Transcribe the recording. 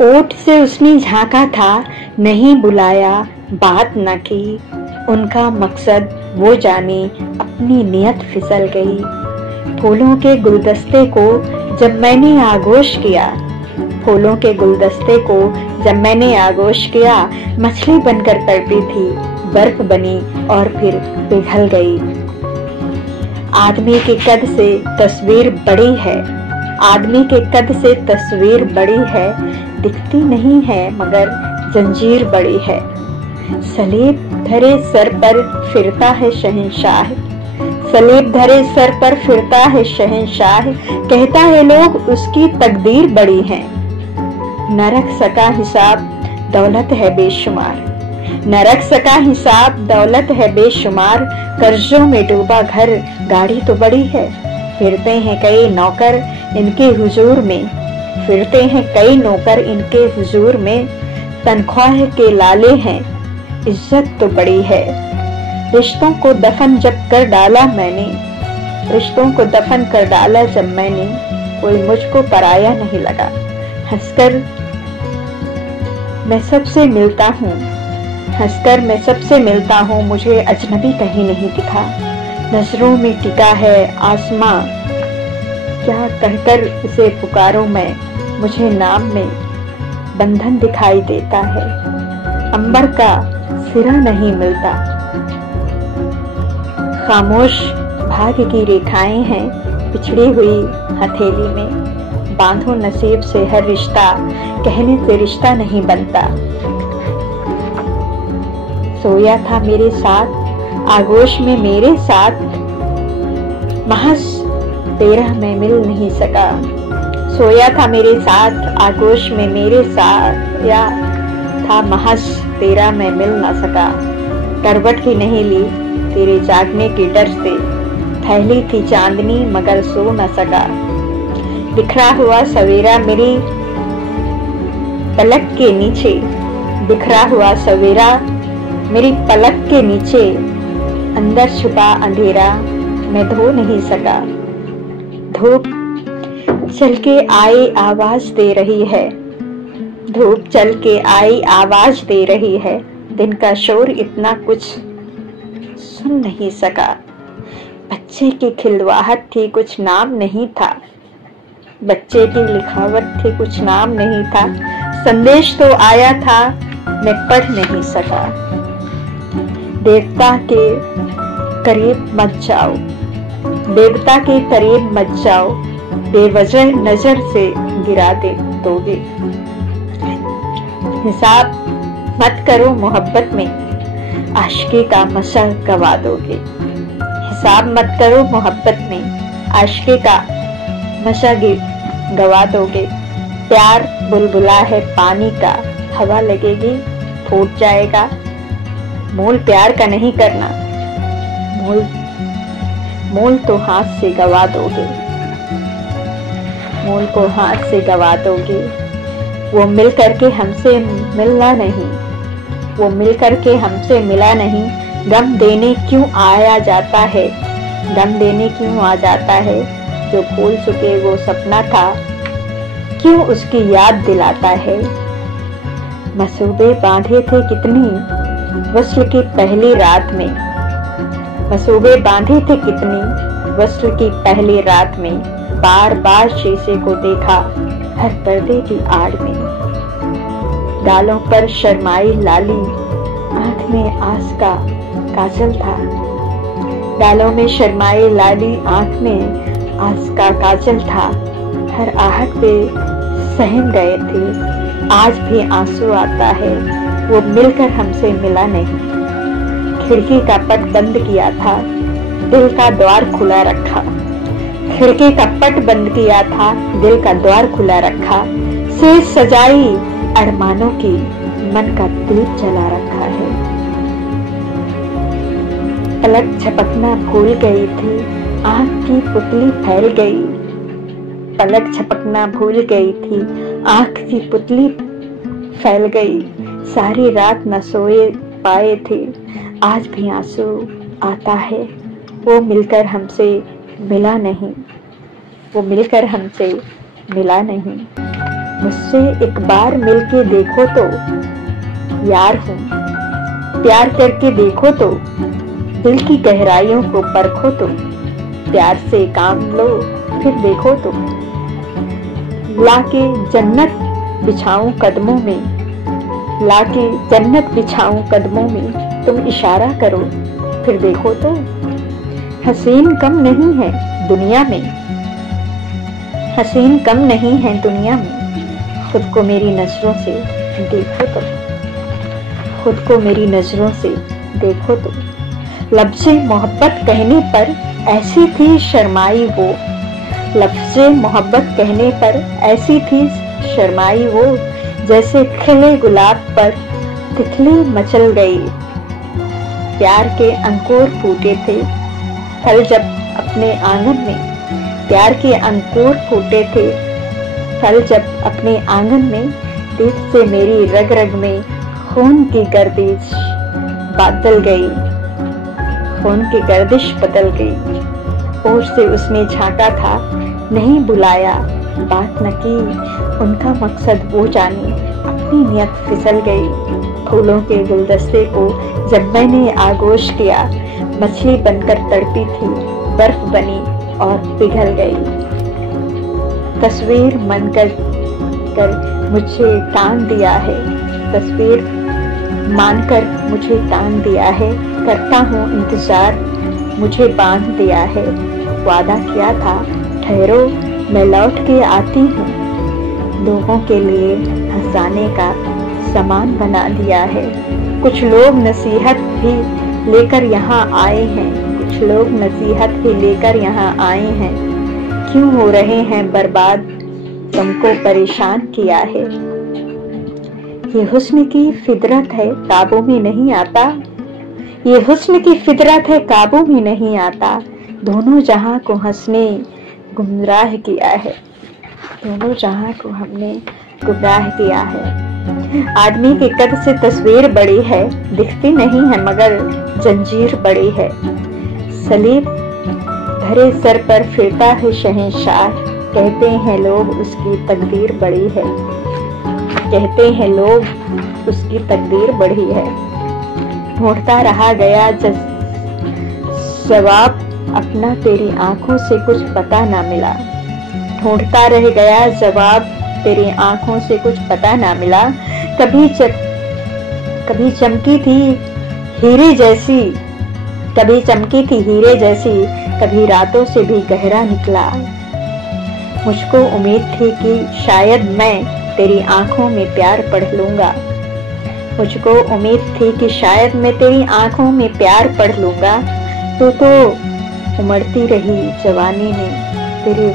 ओठ से उसने झांका था, नहीं बुलाया, बात न की। उनका मकसद वो जाने, अपनी नियत फिसल गई। फूलों के गुलदस्ते को जब मैंने आगोश किया, फूलों के गुलदस्ते को जब मैंने आगोश किया, मछली बनकर तड़पी थी, बर्फ बनी और फिर पिघल गई। आदमी के कद से तस्वीर बड़ी है, आदमी के कद से तस्वीर बड़ी है, दिखती नहीं है मगर जंजीर बड़ी है। सलीब धरे सर पर फिरता है शहंशाह, सलीब धरे सर पर फिरता है शहंशाह, कहता है लोग उसकी तकदीर बड़ी है। न रख सका हिसाब दौलत है बेशुमार, न रख सका हिसाब दौलत है बेशुमार, कर्जों में डूबा घर गाड़ी तो बड़ी है। फिरते हैं कई नौकर इनके हुजूर में, फिरते हैं कई नौकर इनके हुजूर में, तनख्वाह के लाले हैं इज्जत तो बड़ी है। रिश्तों को दफन जब कर डाला मैंने, रिश्तों को दफन कर डाला जब मैंने, कोई मुझको पराया नहीं लगा। हंसकर मैं सबसे मिलता हूँ, हंसकर मैं सबसे मिलता हूँ, मुझे अजनबी कहीं नहीं दिखा। नजरों में टिका है आसमां, क्या कहकर उसे पुकारूं मैं, मुझे नाम में बंधन दिखाई देता है। अंबर का सिरा नहीं मिलता, खामोश भाग्य की रेखाएं हैं पिछड़ी हुई हथेली में। बांधो नसीब से हर रिश्ता, कहने से रिश्ता नहीं बनता। सोया था मेरे साथ आगोश में मेरे साथ, महज तेरा मैं मिल नहीं सका। सोया था मेरे साथ आगोश में मेरे साथ, या था महज तेरा मैं मिल ना सका। करवट ही नहीं ली तेरे जागने के डर से, फैली थी चांदनी मगर सो न सका। बिखरा हुआ सवेरा मेरी पलक के नीचे, बिखरा हुआ सवेरा मेरी पलक के नीचे, अंदर छुपा अंधेरा मैं धो नहीं सका। धूप चल के आई आवाज दे रही है, धूप चल के आई आवाज दे रही है, दिन का शोर इतना कुछ सुन नहीं सका। बच्चे की खिलवाहट थी कुछ नाम नहीं था, बच्चे की लिखावट थी कुछ नाम नहीं था। संदेश तो आया था मैं पढ़ नहीं सका। देवता के करीब मत जाओ, देवता के करीब मत जाओ, बेवजह नजर से गिरा दे दोगे। हिसाब मत करो मोहब्बत में, आशिकी का मशा गवा दोगे। हिसाब मत करो मोहब्बत में, आशिकी का मशा गवा दोगे। प्यार बुलबुला है पानी का, हवा लगेगी फूट जाएगा। मोल प्यार का नहीं करना, मोल तो हाथ से गवा दोगे, मोल को हाथ से गवा दोगे। वो मिल करके हमसे मिलना नहीं, वो मिल करके हमसे मिला नहीं। गम देने क्यों आया जाता है, गम देने क्यों आ जाता है। जो भूल चुके वो सपना था, क्यों उसकी याद दिलाता है। मसूबे बांधे थे कितनी वस्ल की पहली रात में, मसूबे बांधे थे कितनी वस्ल की पहली रात में। बार बार शीशे को देखा हर पर्दे की आड़ में। गालों पर शर्माई लाली, आंख में आस का काजल था। गालों में शर्माई लाली, आंख में आस का काजल था। हर आहट पे सहम गए थे, आज भी आंसू आता है। वो मिलकर हमसे मिला नहीं। खिड़की का पट बंद किया था, दिल का द्वार खुला रखा। खिड़की का पट बंद किया था, दिल का द्वार खुला रखा। से सजाई अरमानों की, मन का दीप जला रखा है। पलक झपकना भूल गई थी, आँख की पुतली फैल गई। पलक झपकना भूल गई थी, आँख की पुतली फैल गई। सारी रात न सोए पाए थे, आज भी आंसू आता है। वो मिलकर हमसे मिला नहीं, वो मिलकर हमसे मिला नहीं। मुझसे एक बार मिलके देखो तो यार हूँ, प्यार करके देखो तो, दिल की गहराइयों को परखो तो, प्यार से काम लो फिर देखो तो, लाके जन्नत बिछाऊं कदमों में, लाके जन्नत बिछाऊं कदमों में, तुम इशारा करो फिर देखो तो। हसीन कम नहीं है दुनिया में, हसीन कम नहीं है दुनिया में, खुद को मेरी नजरों से देखो तो, खुद को मेरी नजरों से देखो तो। लफ्ज़े मोहब्बत कहने पर ऐसी थी शर्माई वो, लफ्ज़े मोहब्बत कहने पर ऐसी थी शर्माई वो, जैसे खिले गुलाब पर तितली मचल गई। प्यार के अंकुर फूटे थे फल जब अपने आंगन में, प्यार के अंकुर फूटे थे फल जब अपने आंगन में, दिल से मेरी रग रग में खून की गर्दिश बदल गई, खून की गर्दिश बदल गई। ओर से उसने झांका था नहीं बुलाया, बात न की उनका मकसद वो जाने, अपनी नियत फिसल गई। फूलों के गुलदस्ते को जब मैंने आगोश किया, मछली बनकर तड़पी थी, बर्फ बनी और पिघल गई। तस्वीर मन कर मुझे तान दिया है, तस्वीर मानकर मुझे तान दिया है, करता हूँ इंतजार मुझे बांध दिया है। वादा किया था ठहरो मैं लौट के आती हूँ, लोगों के लिए हंसाने का सामान बना दिया है। कुछ लोग नसीहत भी लेकर यहाँ आए हैं, कुछ लोग नसीहत भी लेकर यहाँ आए हैं, क्यों हो रहे हैं बर्बाद तुमको परेशान किया है। ये हुस्न की फितरत है काबू में नहीं आता, ये हुस्न की फितरत है काबू में नहीं आता, दोनों जहां को हंसने गुमराह किया है, दोनों जहां को हमने गुमराह किया है। आदमी के कद से तस्वीर बड़ी है, दिखती नहीं है मगर जंजीर बड़ी है। सलीब धरे सर पर फिरता है शहंशाह, कहते हैं लोग उसकी तकदीर बड़ी है, कहते हैं लोग उसकी तकदीर बड़ी है। ढूंढता रहा गया जवाब अपना, तेरी आंखों से कुछ पता ना मिला, ढूंढता रह गया जवाब तेरी आंखों से कुछ पता ना मिला। कभी चमकी थी हीरे जैसी, कभी चमकी थी हीरे जैसी, कभी रातों से भी गहरा निकला। मुझको उम्मीद थी कि शायद मैं तेरी आंखों में प्यार पढ़ लूंगा, मुझको उम्मीद थी कि शायद मैं तेरी आंखों में प्यार पढ़ लूंगा। तू तो उमड़ती रही जवानी में, तेरे